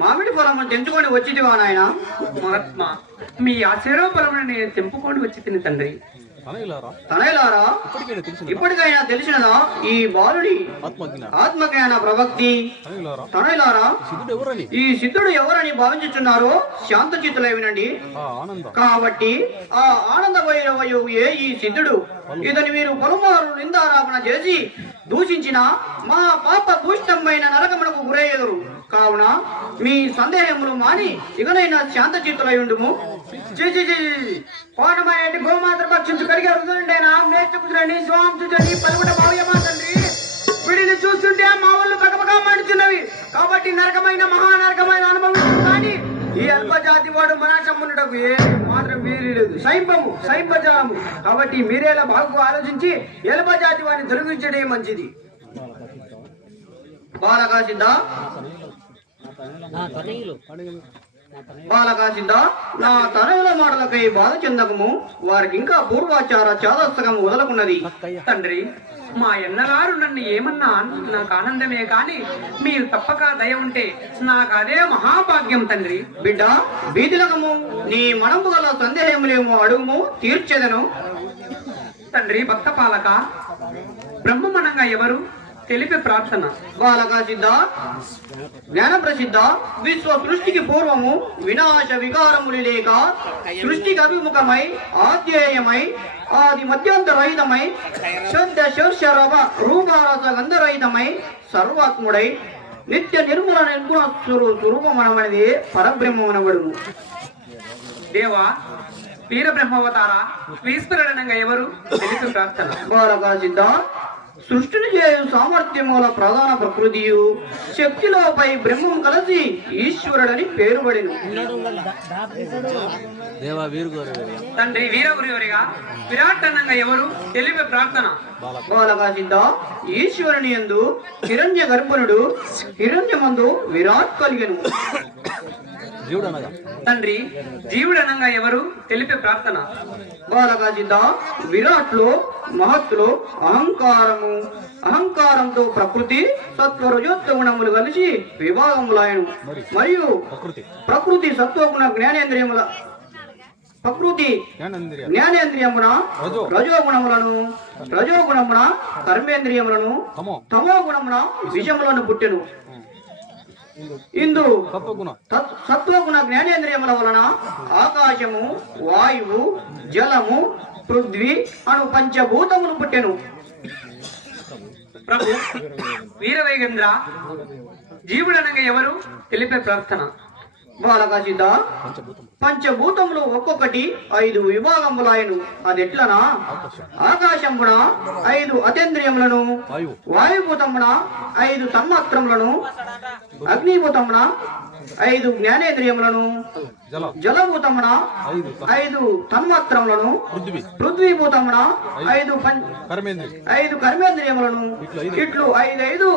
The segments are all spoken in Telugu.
మామిడి పొలము తెంచుకొని వచ్చిటివా నాయన? మహాత్మా, మీ ఆశీర్వపరమును నేను తెంపుకొని వచ్చి తిని తండ్రి. తనయులారా, ఇప్పటికైనా తెలిసినదా ఈ బాలుడి ఆత్మజ్ఞాన ప్రవక్తి? తనయులారా, ఈ సిద్ధుడు ఎవరని భావించుచున్నారో శాంతచిత్తులై వినండి. కాబట్టి ఆ ఆనంద వైరవయోగే ఈ సిద్ధుడు. ఇతని మీరు పలుమారు నిందారాపణ చేసి దూషించిన మా పాప భూష్టమైన నరకమునకు గురయ్యేదురు. కావున మీ సందేహములు మాని ఇకనైనా శాంతచిత్తులై ఉండుము. పాఠమైనటి గోమాత్ర పక్షించు కలిగి అరుగుతుండేనా నేర్చుకుంటున్నాండి స్వామి చూడండి పలుకుట భావ్యమా తండ్రి. వీడిని చూస్తుంటే మా వాళ్ళు పక్కపక్క మండుతున్నవి. కాబట్టి నరకమైన మహానరకమైన అనుభవం కానీ ఈ అల్పజాతి వాడు మనాశమ్మునటకు ఏ మాత్రం వీరి లేదు. సైంపజాలము. కాబట్టి మీరేలా బాగు ఆలోచించి ఎల్పజాతి వారిని తొలగించడే మంచిది. బాలకా సిద్ధ నా తనయుల మాటలకై బాధ చెందకము. వారికి ఇంకా పూర్వాచార చాదస్తకం వదలకున్నది. తండ్రి, మా ఎన్నగారు నన్ను ఏమన్నా నాకు ఆనందమే కాని మీరు తప్పక దయ ఉంటే నాకు అదే మహాభాగ్యం తండ్రి. బిడ్డ బీదిలకము, నీ మనము గల సందేహములేమో అడుగుము, తీర్చెదను. తండ్రి, భక్త పాలక, బ్రహ్మమనంగా ఎవరు తెలిపే ప్రార్థన. బాలక సిద్ధ జ్ఞాన ప్రసిద్ధ విశ్వ సృష్టికి పూర్వము వినాశ వికారములు లేక సృష్టికి అభిముఖమై ఆధ్యేయమై ఆది మధ్యాంతరహితమై శబ్ద శర్షరవ రూపారస గంధరహితమై సర్వాత్ముడై నిత్య నిర్మల నిర్గుణ స్వరూపమనమనేది పరబ్రహ్మమనబడును. దేవా, వీరబ్రహ్మవతార ఈశ్వరుడనంగా ఎవరు తెలిపే ప్రార్థన. బాలక సిద్ధ సృష్టిని చేయు సామర్థ్యముల ప్రధాన ప్రకృతియు శక్తిలోపై బ్రహ్మం కలిసి ఈశ్వరుడని పేరుబడిను. తండ్రి, వీరగురిగా విరాట్టనంగా ఎవరు తెలిపే ప్రార్థన. బాలకా సిద్ధ ఈశ్వరుని యందు హిరణ్య గర్భనుడు హిరణ్యమందు విరాట్ కలిగెను. తండ్రి, జీవుడనంగా ఎవరు తెలిపే ప్రార్థన. బాలకా సిద్ధ విరాట్లో మహత్తులో అహంకారంతో ప్రకృతి సత్వ రజోత్తగుణములు కలిసి విభాగములాయను. మరియు ప్రకృతి సత్వగుణ జ్ఞానేంద్రియముల జ్ఞానేంద్రియమున రజోగుణమున కర్మేంద్రియములను తమో గుణమున విషములను పుట్టెను. ఇందు సత్వగుణ జ్ఞానేంద్రియముల వలన ఆకాశము, వాయువు, జలము, పృథ్వీ అను పంచభూతములు పుట్టెను. ప్రభు, వీరవేగేంద్ర జీవుడనగా ఎవరు తెలిపే ప్రార్థన. బాలకా సిద్ధ పంచభూతములు ఒక్కొక్కటి 5 విభాగములాయను. అదెట్లనా? ఆకాశమున 5 అతేంద్రియములను, వాయుభూతమున 5 తన్మాత్రములను, అగ్నిభూతమున 5 జ్ఞానేంద్రియములను, జలభూతమున 5 తన్మాత్రములను, పృథ్వీభూతమున 5 కర్మేంద్రియములను, ఇట్లు 5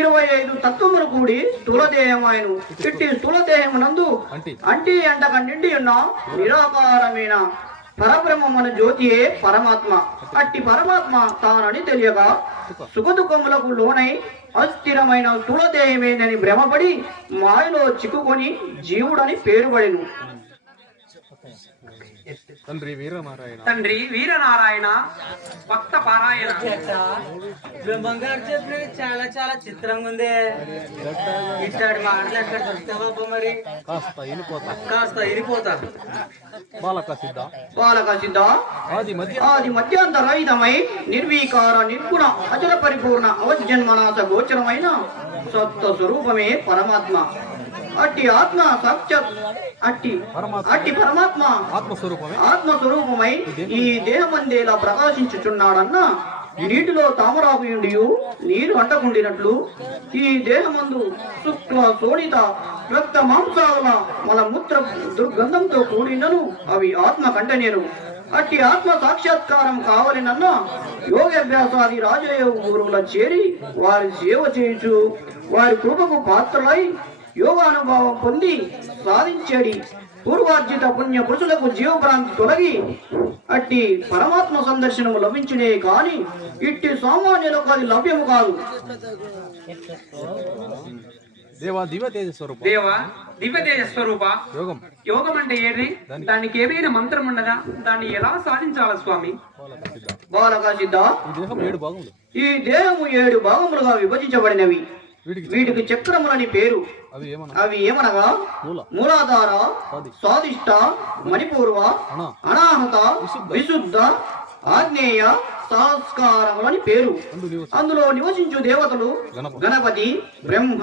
25 తత్వములు కూడి స్థూలదేహమాయను. ఇట్టి స్థూలదేహమునందు అంటి అంటక నిండి ఉన్న నిరాకారమైన పరబ్రహ్మమున జ్యోతియే పరమాత్మ. అట్టి పరమాత్మ తానని తెలియక సుఖదుఖములకు లోనై అస్థిరమైన స్థూలదేహమేనని భ్రమపడి మాయలో చిక్కుకొని జీవుడని పేరుబడెను. తండ్రి, వీరనారాయణ భక్త పారాయణ. బ్రహ్మంగారు చెప్పినవి చాలా చాలా చిత్రంగా ఉంది. ఇట్లాంటి మాటలు ఎక్కడ దొరుకుతావా? మరి కాస్త ఇరిపోతా. బాలకా సిద్ధ ఆది మధ్యాంతరహితమై నిర్వీకార నిర్గుణ అచల పరిపూర్ణ అవజన్మనాథ గోచరమైన సత్వ స్వరూపమే పరమాత్మ. అట్టి ఆత్మ సాక్షాత్ అట్టి పరమాత్మ ఆత్మస్వరూపమై ఈ దేహమందేలా ప్రకాశించుచున్నాడన్న నీటిలో తామరాకుయుండియు నీరు అంటకుండినట్లు ఈ దేహమందు శుక్ల శోణిత రక్త మాంసాల మలమూత్ర దుర్గంధంతో కూడినను అవి ఆత్మ కంటనేరు. అట్టి ఆత్మ సాక్షాత్కారం కావాలనన్న యోగాభ్యాసాది రాజయోగ గురువుల చేరి వారి సేవ చేయుచు వారి కృపకు పాత్రలై యోగానుభవం పొంది సాధించేడి పూర్వార్జిత పుణ్య పురుషులకు జీవభ్రాంతి తొలగి అట్టి పరమాత్మ సందర్శనము లభించునే కాని ఇట్టి సామాన్యులకు అది లభ్యము కాదు. దేవా దివ్య తేజ స్వరూప దేవ దివ్య తేజ స్వరూప యోగం యోగం అంటే ఏది? దానికి ఏమైనా మంత్రం ఉండదా? దాన్ని ఎలా సాధించాలా స్వామి? బాలక సిద్ధ, ఈ దేహం 7 భాగములు. ఈ దేహము 7 భాగములుగా విభజించబడినవి. వీటికి చక్రములని పేరు. అవి ఏమనగా మూలాధార, స్వాదిష్ట, మణిపూర్వ, అనాహత, విశుద్ధ, ఆగ్నేయ, సంస్కారములని పేరు. అందులో నివసించు దేవతలు గణపతి, బ్రహ్మ,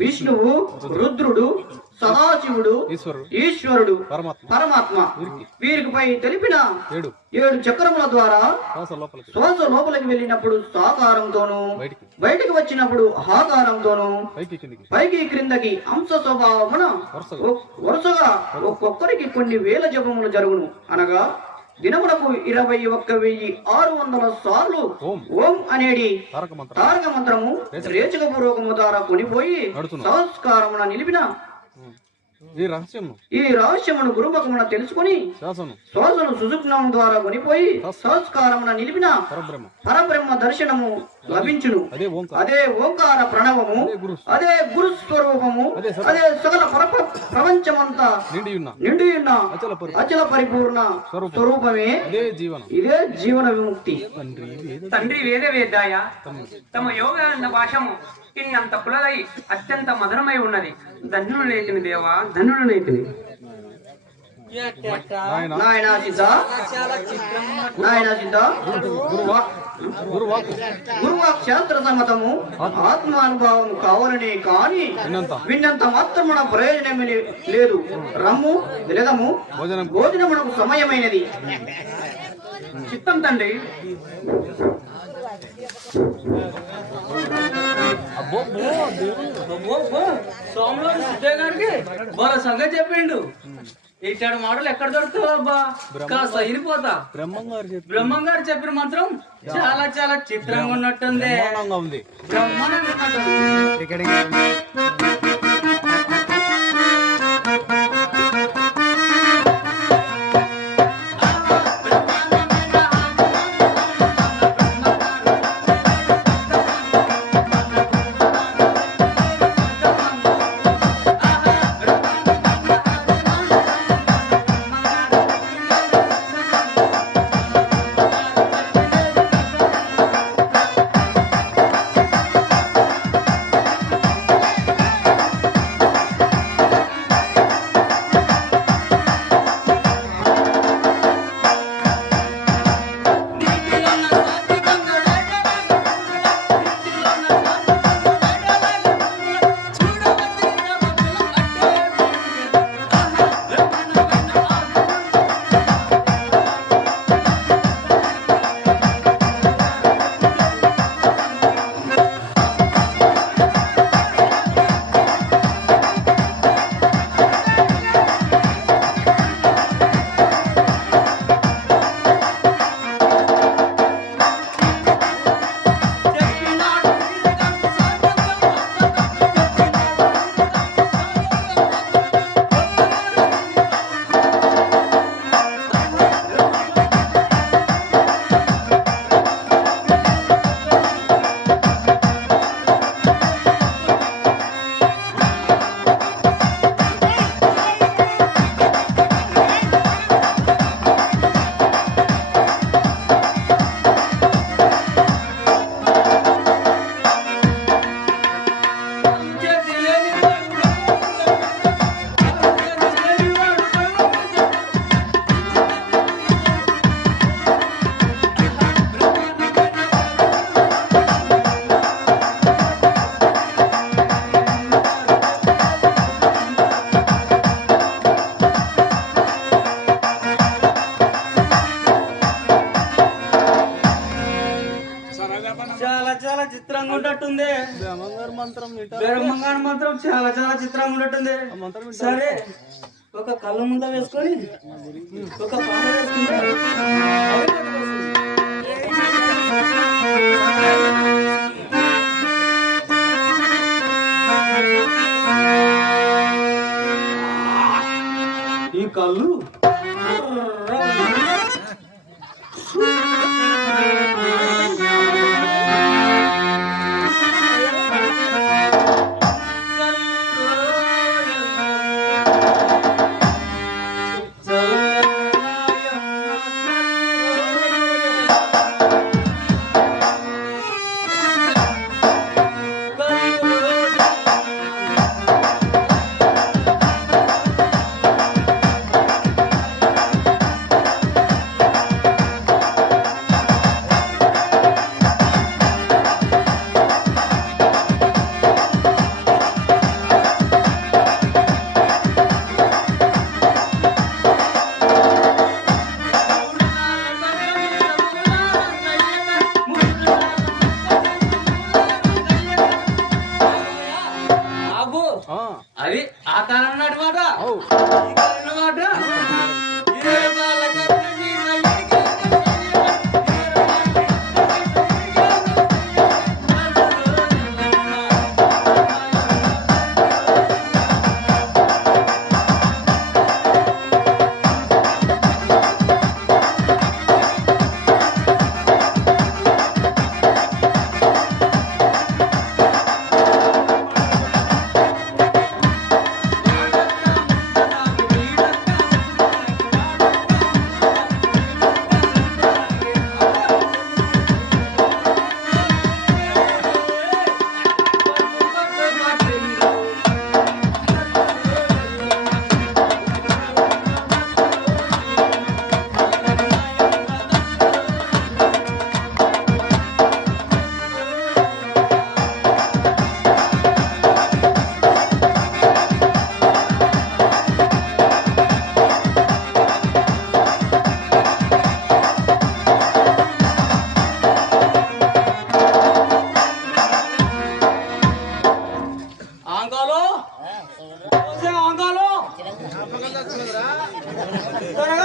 విష్ణువు, రుద్రుడు, సదాశివుడు, ఈశ్వరుడు, పరమాత్మ. వీరికి పై తెలిపిన 7 చక్రముల ద్వారా శ్వాస లోపలికి వెళ్ళినప్పుడు సాకారంతోనూ, బయటికి వచ్చినప్పుడు ఆకారంతోనూ, పైకి క్రిందకి అంశ స్వభావమున వరుసగా ఒక్కొక్కరికి కొన్ని వేల జపములు జరుగును. అనగా దినమునకు 21,600 సార్లు ఓం అనేది తారక మంత్రము రేచక పూర్వకము ద్వారా కొనిపోయి సంస్కారమున నిలిపిన ఈ రహస్యమును గురుముఖమున తెలుసుకుని శ్వాసను సుజుగ్నం ద్వారా కొనిపోయి సంస్కారమున నిలిపిన పరబ్రహ్మ దర్శనము లభించును. అదే ఓంకార ప్రణవము, అదే గురు స్వరూపము, అదే సకల ప్రపంచమంతా నిండియున్న అచల పరిపూర్ణ స్వరూపమే. ఇదే జీవన విముక్తి. తండ్రి వేద వేదాయ తమ యోగ అన్న భాషము ఇన్నంత పులదై అత్యంత మధురమై ఉన్నది. ధన్యులు నేతిని దేవా, ధన్యులు నేతిని. నాయనా సిద్ధ, గురువాక్ శాస్త్ర సమ్మతము ఆత్మానుభవం కావాలని కాని విన్నంత మాత్రమున ప్రయోజనమే లేదు. రమ్ము విలదము భోజనమునకు సమయమైనది. చిత్తం తండ్రి. సోమవారం సిద్ధయ్య గారికి వాళ్ళ సంగతి చెప్పిండు. ఇట్లాంటి మాటలు ఎక్కడ దొరుకుతావు అబ్బా? కాస్త అయిపోతా. బ్రహ్మంగారు చెప్పిన మాత్రం చాలా చాలా చిత్రంగా ఉన్నట్టుంది. బ్రహ్మాండంగా ఉన్నట్టుంది. చిత్రంగా ఉన్నట్టుంది. బ్రహ్మంగారి మంత్రం చాలా చాలా చిత్రంగా ఉన్నట్టుంది. సరే, ఒక కళ్ళ ముంద వేసుకొని ఒక పాట వేసుకుంటే ఈ కళ్ళు అబ్బో ఆ, అది ఆ కాలం నాటి మాట అవు. ఈ కాలం మాట 20 రూపాయల కప్పు నీ సైడ్కి ఆంగాలు ఆంగాలు త్వరగా